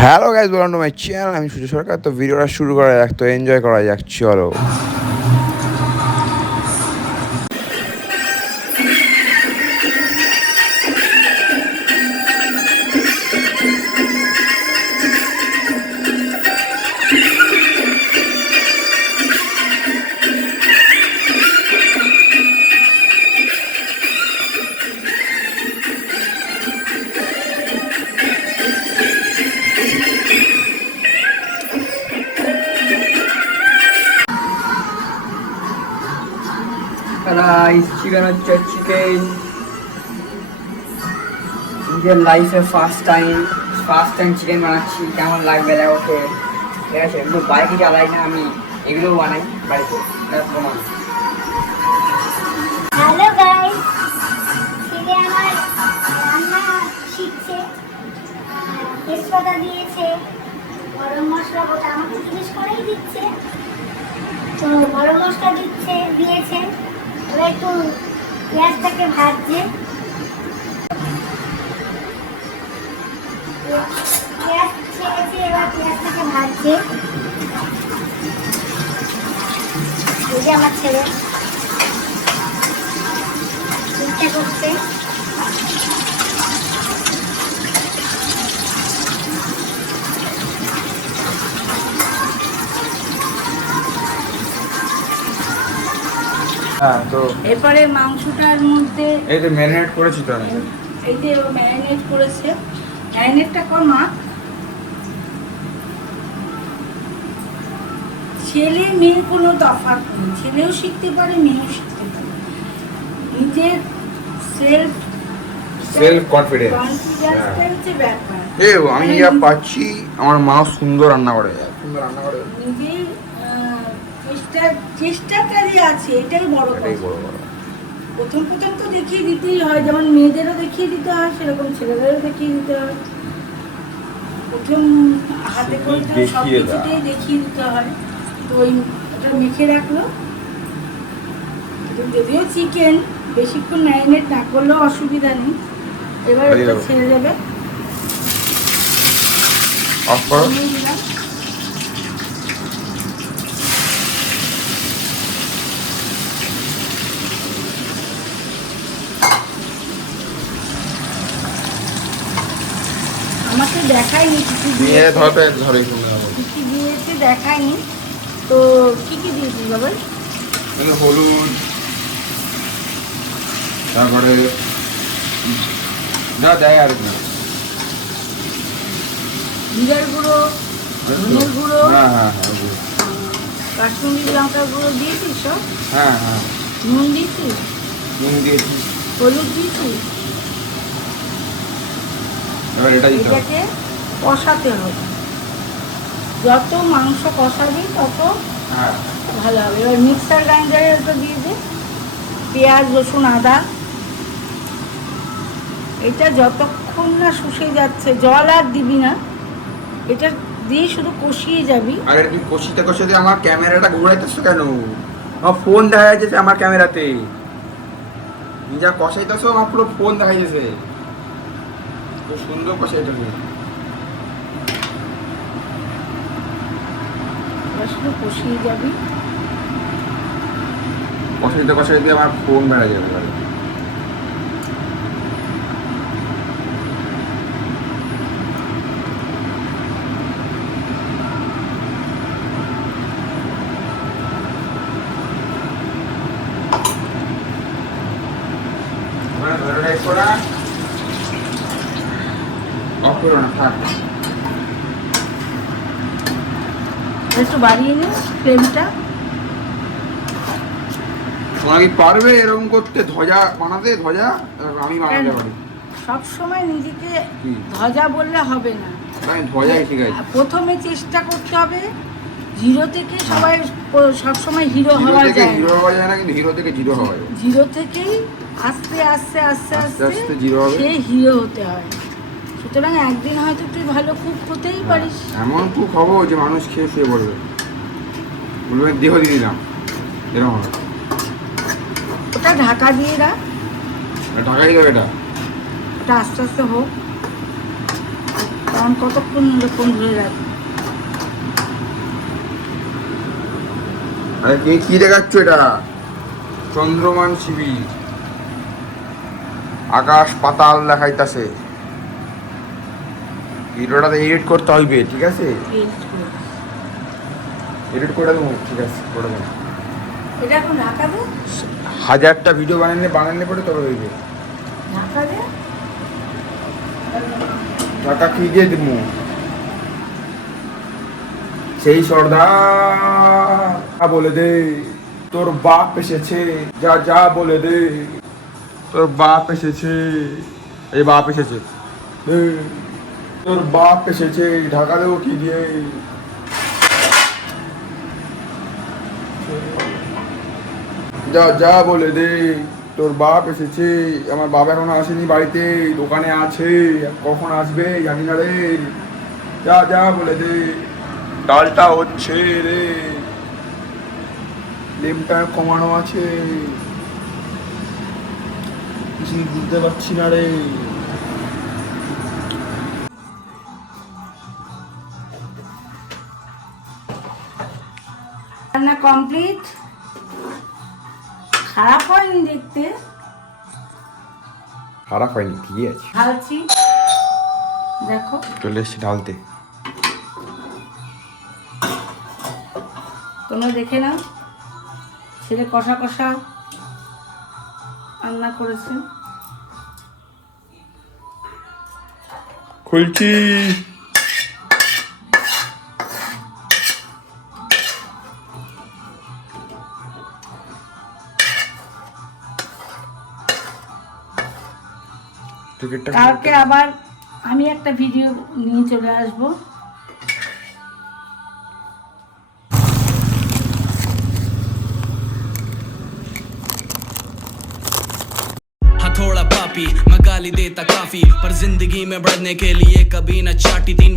Hello guys, welcome to my channel. আমি সূর্য সরকার। তো ভিডিওটা শুরু করা যাক, তো এনজয় করা যাক, চলো। রাইস চিকেন হচ্ছে চিকেন নিজের লাইফে ফার্স্ট টাইম চিকেন বানাচ্ছি। কেমন লাগবে দেখো খেয়ে। ঠিক আছে, এগুলো বাইকে চালাই না আমি, এগুলো বানাই বাড়িতে। তার প্রমাণ। হ্যালো গাইস, ছেলে আমার রান্না শিখছে। তেজপাতা দিয়েছে, গরম মশলা গোটা আমাকে জিজ্ঞেস করেই দিচ্ছে। তো গরম মশলা দিয়েছে। এবার একটু পেঁয়াজটাকে ভাজছে। পেঁয়াজ ছেড়েছে, এবার পেঁয়াজটাকে ভাজছে। এই যে আমার ছেলে চেষ্টা করছে। হ্যাঁ, তো এরপরে মাংসটার মধ্যে এই যে ম্যারিনেট করেছি তো আমি। এই যে ম্যারিনেট করেছে, ম্যারিনেটটা কর মা। ছেলে মেয়ের কোনো তফাৎ নেই, ছেলেও শিখতে পারে মেয়েও শিখতে পারে। নিজের সেলফ কনফিডেন্স। কনফিডেন্সটা হচ্ছে ব্যাপার। আমি যা পাচ্ছি, আমার মা সুন্দর রান্না করে, সুন্দর রান্না করে। নিজেই চেষ্টাটা যে আছে এটাই বড় এটাই কথা। বড় বড়। প্রথম তো দেখিয়ে দিতেই হয়, যেমন মেয়েদেরও দেখিয়ে দিতে হয় সেরকম ছেলেদেরও দেখিয়ে দিতে হয়। প্রথম হাতে করে সব কিছুতেই দেখিয়ে দিতে হয়। তো ওটা মেখে রাখলো। যদিও চিকেন বেশিক্ষণ ম্যারিনেট না করলেও অসুবিধা নেই। এবার ওটা ছেড়ে দেবে। অফ করো। দিলাম। আমাকে দেখায়নি কিছু দিয়ে ধরবে, ধরে কি দিয়েছে দেখায়নি। তো কি দিয়েছিস বাবা? হলুদ, তারপরে যা দেয় আর কি। জিরার গুঁড়ো, ধনের গুঁড়ো, হ্যাঁ হ্যাঁ হ্যাঁ, গুঁড়ো। কাশ্মীরি লঙ্কার গুঁড়ো দিয়েছিস সব? হ্যাঁ হ্যাঁ, নুন দিয়েছিস, নুন দিয়েছি। হলুদ দিয়েছিস। এবার এটা দিতে হবে। এটাকে কষাতে হবে। যত মাংস কষাবি তত হ্যাঁ, ভালো হবে। এবার মিক্সার গ্রাইন্ডারে ওটা দিয়ে দে, পেঁয়াজ রসুন আদা। এটা যতক্ষণ না শুষে যাচ্ছে, জল আর দিবি না, এটা দিয়ে শুধু কষিয়ে যাবি। আরে তুই কষিতে কষিতে আমার ক্যামেরাটা ঘুরাইতেছ কেন? আমার ফোন দেখা যাচ্ছে আমার ক্যামেরাতে। তুমি যা কষাইতেছ আমার পুরো ফোন দেখা যাচ্ছে। খুব সুন্দর কষাইতেছে। এবার শুধু কষিয়ে যাবি। কষাইতে কষাইতে আমার ফোন বেড়া যাবে। অফ করো না, থাক। একটু বাড়িয়ে নে ফ্লেমটা। তোমরা কি পারবে এরকম করতে, ধ্বজা বানাতে? ধ্বজা আমি বানাতে পারি। সব সময় নিজেকে কি? ধ্বজা বললে হবে না। আমি ধ্বজাই শিখাইছি। প্রথমে চেষ্টা করতে হবে জিরো থেকে। সবাই সব সময় হিরো হিরো হওয়া থেকে যায় হিরো না। হওয়া যায় না, কিন্তু হিরো থেকে জিরো হওয়া যায়। জিরো থেকেই আস্তে আস্তে আস্তে আস্তে আস্তে আস্তে জিরো হবে। সে হিরো হতে হয়। সুতরাং একদিন হয়তো তুই ভালো কুক হতেই পারিস। এমন কুক হবো যে মানুষ খেয়ে শুয়ে পড়বে, বলবে দেহ দিয়ে দিলাম, এরকম হবে। ওটা ঢাকা দিয়ে রাখ, ঢাকাই দেবে এটা। ওটা আস্তে আস্তে হোক। তখন কতক্ষণ ফোন ধরে রাখবে। আরে কি দেখাচ্ছ এটা? চন্দ্রমান শিবির, আকাশ পাতাল দেখাইতাছে। ভিডিওটাতে এডিট করতে হইবে, ঠিক আছে? এডিট করে দেবো, ঠিক আছে, করে দেবো। এটা এখন ঢাকা দে, 1000টা ভিডিও বানালে পরে তবে হইবে। ঢাকা দে। টাকা কি দিয়ে দিব? সেই সর্দার বলে দে তোর বাপ এসেছে, যা যা বলে দে তোর বাপ এসেছে। এই বাপ এসেছে, দে, তোর বাপ এসেছে, ঢাকা দেবো কি দিয়ে? যা যা বলে দে তোর বাপ এসেছে। আমার বাবা এখনো আসেনি বাড়িতে, দোকানে আছে, কখন আসবে জানি না রে। যা যা বলে দে। ডালটা হচ্ছে রে, লেমটা কমানো আছে, কিছু বুঝতে পারছি না রে। রান্না কমপ্লিট। খারাপ হয়নি দেখতে, খারাপ হয়নি, ঠিকই আছে। ঢালছি, দেখো। চলে এসছি ঢালতে। তোমরা দেখে নাও, ছেলে কষা কষা রান্না করেছে। খুলছি। কালকে আবার আমি একটা ভিডিও নিয়ে চলে আসবো। थोड़ा पापी मैं गाली देता काफी पर जिंदगी में बढ़ने के लिए कभी न चाटी 3